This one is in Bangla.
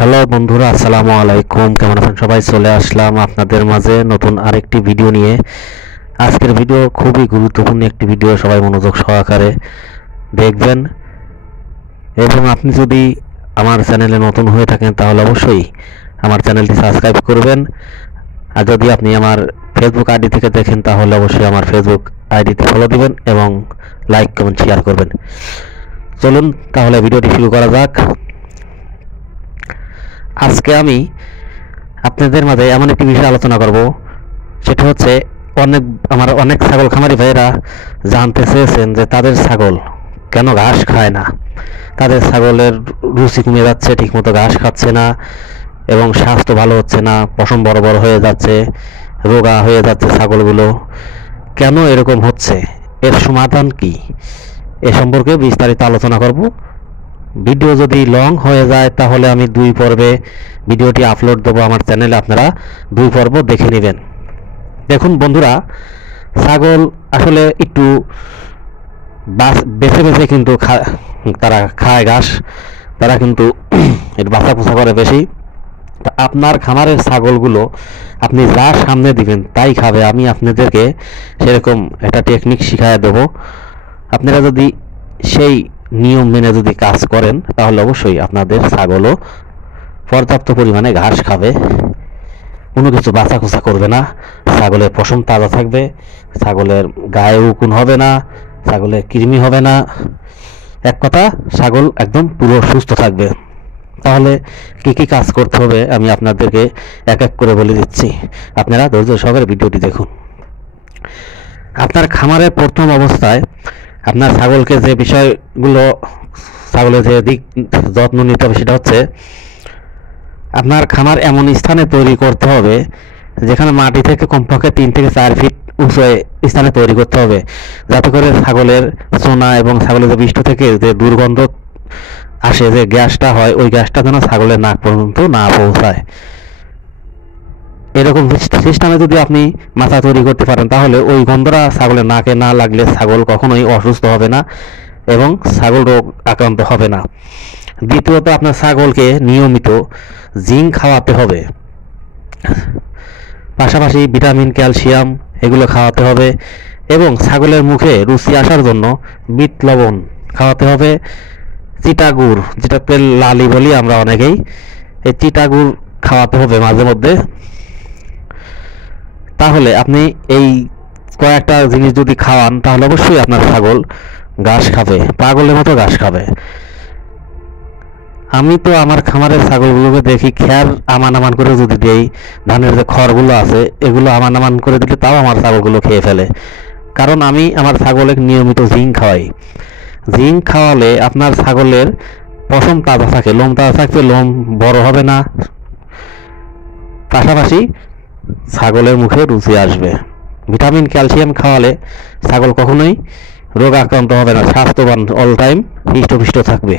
হ্যালো বন্ধুরা, আসসালামু আলাইকুম। কেমন আছেন সবাই? চলে আসলাম আপনাদের মাঝে নতুন আরেকটি ভিডিও নিয়ে। আজকের ভিডিও খুবই গুরুত্বপূর্ণ একটি ভিডিও, সবাই মনোযোগ সহকারে দেখবেন। এবং আপনি যদি আমার চ্যানেলে নতুন হয়ে থাকেন তাহলে অবশ্যই আমার চ্যানেলটি সাবস্ক্রাইব করবেন। আর যদি আপনি আমার ফেসবুক আইডি থেকে দেখেন তাহলে অবশ্যই আমার ফেসবুক আইডিতে ফলো দিবেন এবং লাইক কমেন্ট শেয়ার করবেন। চলুন তাহলে ভিডিওটি শুরু করা যাক। আজকে আমি আপনাদের মাঝে এমন একটি বিষয় আলোচনা করব, সেটা হচ্ছে অনেক ছাগল খামারি ভাইয়েরা জানতে চেয়েছেন যে তাদের ছাগল কেন ঘাস খায় না। তাদের ছাগলের রুচি কমে যাচ্ছে, ঠিকমতো ঘাস খাচ্ছে না এবং স্বাস্থ্য ভালো হচ্ছে না, পশম বড় বড় হয়ে যাচ্ছে, রোগা হয়ে যাচ্ছে ছাগলগুলো। কেন এরকম হচ্ছে, এর সমাধান কি, এ সম্পর্কে বিস্তারিত আলোচনা করব। ভিডিও যদি লং হয়ে যায় তাহলে আমি 2 পর্বে ভিডিওটি আপলোড দেবো আমার চ্যানেলে, আপনারা 2 পর্ব দেখে নেবেন। দেখুন বন্ধুরা, ছাগল আসলে একটু বেছে বেছে কিন্তু তারা খায় ঘাস, তারা কিন্তু একটু বাছা পোছা করে বেশি। তা আপনার খামারের ছাগলগুলো আপনি যা সামনে দিবেন তাই খাবে। আমি আপনাদেরকে সেরকম একটা টেকনিক শিখিয়ে দেবো। আপনারা যদি সেই নিয়ম মেনে যদি কাজ করেন তাহলে অবশ্যই আপনাদের ছাগলও পর্যাপ্ত পরিমাণে ঘাস খাবে, কোনো কিছু বাছা খোঁচা করবে না, ছাগলের পশম তাজা থাকবে, ছাগলের গায়ে উকুন হবে না, ছাগলের কৃমি হবে না, এক কথা ছাগল একদম পুরো সুস্থ থাকবে। তাহলে কি কি কাজ করতে হবে আমি আপনাদেরকে এক এক করে বলে দিচ্ছি, আপনারা ধৈর্য সহকারে ভিডিওটি দেখুন। আপনার খামারের প্রথম অবস্থায় আপনার ছাগলকে যে বিষয়গুলো, ছাগলের যে দিক যত্ন নিতে হবে সেটা হচ্ছে আপনার খামার এমন স্থানে তৈরি করতে হবে যেখানে মাটি থেকে কমপক্ষে 3 থেকে 4 ফিট উঁচু স্থানে তৈরি করতে হবে, যাতে করে ছাগলের সোনা এবং ছাগলের যে বিষ্ঠ থেকে যে দুর্গন্ধ আসে, যে গ্যাসটা হয়, ওই গ্যাসটা যেন ছাগলের নাক পর্যন্ত না পৌঁছায়। এরকম সিস্টেমে যদি আপনি মাথা তৈরি করতে পারেন তাহলে ওই গন্ধটা ছাগলের নাকে না লাগলে ছাগল কখনোই অসুস্থ হবে না এবং ছাগল রোগ আক্রান্ত হবে না। দ্বিতীয়ত, আপনার ছাগলকে নিয়মিত জিঙ্ক খাওয়াতে হবে, পাশাপাশি ভিটামিন, ক্যালসিয়াম এগুলো খাওয়াতে হবে এবং ছাগলের মুখে রুচি আসার জন্য বিট লবণ খাওয়াতে হবে। চিটাগুড়, যেটাকে লালি বলি আমরা অনেকেই, এই চিটাগুড় খাওয়াতে হবে মাঝে মধ্যে। তাহলে আপনি এই কয়েকটা জিনিস যদি খাওয়ান তাহলে অবশ্যই আপনার ছাগল ঘাস খাবে, পাগলের মতো ঘাস খাবে। আমি তো আমার খামারের ছাগলগুলোকে দেখি খ্যার আমান আমান করে যদি দেই, ধানের যে খড়গুলো আছে এগুলো আমান আমান করে দিলে তাও আমার ছাগলগুলো খেয়ে ফেলে। কারণ আমি আমার ছাগলের নিয়মিত জিঙ্ক খাওয়াই। জিঙ্ক খাওয়ালে আপনার ছাগলের পশম তাজা থাকে, লোম তাজা থাকবে, লোম বড় হবে না, পাশাপাশি ছাগলের মুখে রুচি আসবে। ভিটামিন, ক্যালসিয়াম খাওয়ালে ছাগল কখনোই রোগ আক্রান্ত হবে না, স্বাস্থ্যবান অল টাইম হৃষ্টপুষ্ট থাকবে।